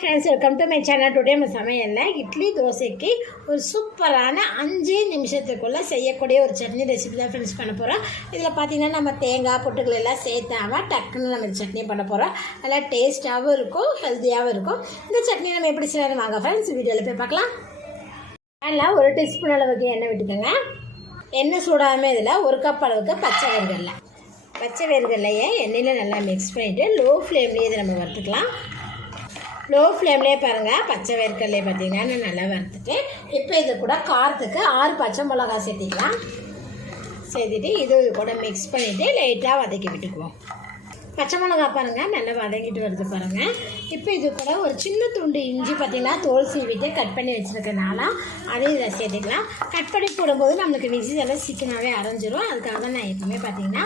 Friends welcome to my channel today நம்ம சமையலில் இட்லி தோசைக்கு ஒரு சூப்பரான அஞ்சு நிமிஷத்துக்குள்ளே செய்யக்கூடிய ஒரு சட்னி ரெசிபி தான் ஃப்ரெண்ட்ஸ் பண்ண போகிறோம் இதில் பார்த்தீங்கன்னா நம்ம தேங்காய் பொட்டுகள் எல்லாம் சேர்த்தாம டக்குன்னு நம்ம இந்த சட்னி பண்ண போகிறோம் நல்லா டேஸ்ட்டாகவும் இருக்கும் ஹெல்த்தியாகவும் இருக்கும். இந்த சட்னி நம்ம எப்படி செய்யணும் வாங்க ஃப்ரெண்ட்ஸ் வீடியோவில் போய் பார்க்கலாம். அதில் ஒரு டீஸ்பூன் அளவுக்கு எண்ணெய் விட்டுக்கோங்க. எண்ணெய் சூடாமல் இதில் ஒரு கப் அளவுக்கு பச்சை வெறுகல்ல பச்சை வெறுகல்லையே எண்ணெயில் நல்லா மிக்ஸ் பண்ணிவிட்டு லோ ஃப்ளேம்லேயே இதை நம்ம வறுத்துக்கலாம். லோ ஃப்ளேம்லேயே பாருங்கள் பச்சை வேர்க்கடலை பார்த்தீங்கன்னா நான் நல்லா வறுத்துட்டு இப்போ இது கூட காரத்துக்கு ஆறு பச்சை மிளகா சேர்த்திக்கலாம். சேர்த்துட்டு இது இது கூட மிக்ஸ் பண்ணிவிட்டு லைட்டாக வதக்கி விட்டுக்குவோம். பச்சை மிளகா பாருங்கள் நல்லா வதங்கிட்டு வருது பாருங்கள் இப்போ இது கூட ஒரு சின்ன துண்டு இஞ்சி பார்த்தீங்கன்னா தோல் சீவிட்டு கட் பண்ணி வச்சுருக்கனால அதையும் இதை சேர்த்துக்கலாம். கட் பண்ணி போடும்போது நம்மளுக்கு மிக்ஸி சீக்கிரமாகவே அரைஞ்சிரும். அதுக்காக தான் நான் எப்பவுமே பார்த்தீங்கன்னா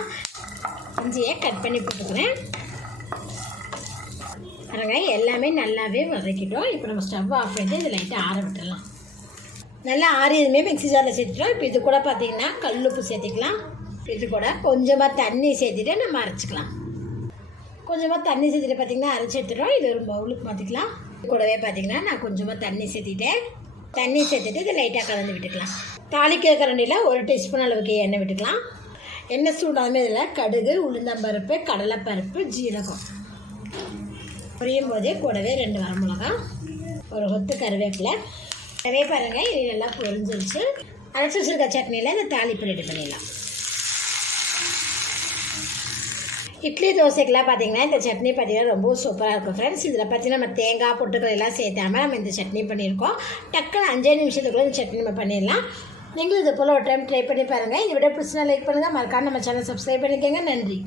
இஞ்சியை கட் பண்ணி போட்டுக்கிறேன். பாருங்க எல்லாமே நல்லாவே வதக்கிட்டோம். இப்போ நம்ம ஸ்டவ் ஆஃப் பண்ணிட்டு இது லைட்டாக ஆற விட்டுடலாம். நல்லா ஆறியதுமே மிக்ஸி ஜாரில் சேர்த்துட்டோம். இப்போ இது கூட பார்த்தீங்கன்னா உப்பு சேர்த்துக்கலாம். இது கூட கொஞ்சமாக தண்ணி சேர்த்துட்டு நம்ம அரைச்சிக்கலாம். கொஞ்சமாக தண்ணி சேர்த்துட்டு பார்த்தீங்கன்னா அரைச்சி எடுத்துட்டோம் இது ஒரு பவுலுக்கு மாற்றிக்கலாம் இது கூடவே பார்த்தீங்கன்னா நான் கொஞ்சமாக தண்ணி சேர்த்திட்டேன். தண்ணி சேர்த்துட்டு இது லைட்டாக கலந்து விட்டுக்கலாம். தாளிக்கிற கரண்டியில் ஒரு டீஸ்பூன் அளவுக்கு எண்ணெய் விட்டுக்கலாம். எண்ணெய் சூடாமல் இதில் கடுகு உளுந்தம்பருப்பு கடலைப்பருப்பு ஜீரகம். பொரியும் போதே கூடவே ரெண்டு வரமிளகா ஒரு கொத்து கருவேப்பிலை. கருவே பாருங்கள் இது நல்லா பொரிஞ்சிருச்சு. அரைச்சி வச்சிருக்க சட்னியில் இந்த தாளிப்பு ரெடி பண்ணிடலாம். இட்லி தோசைக்கெல்லாம் பார்த்தீங்கன்னா இந்த சட்னி பார்த்தீங்கன்னா ரொம்ப சூப்பராக இருக்கும் ஃப்ரெண்ட்ஸ் இதில் பார்த்தீங்கன்னா நம்ம தேங்காய் பொட்டுக்கள் எல்லாம் சேர்த்தாம நம்ம இந்த சட்னி பண்ணியிருக்கோம். டக்குன்னு அஞ்சே நிமிஷத்துக்குள்ளே இந்த சட்னி நம்ம பண்ணிடலாம். நீங்களும் இது போல் ஒரு டைம் ட்ரை பண்ணி பாருங்கள் இந்த விட பிடிச்சினா லைக் பண்ணுங்கள் மறக்காம நம்ம சேனல் சப்ஸ்கிரைப் பண்ணிக்கோங்க. நன்றி.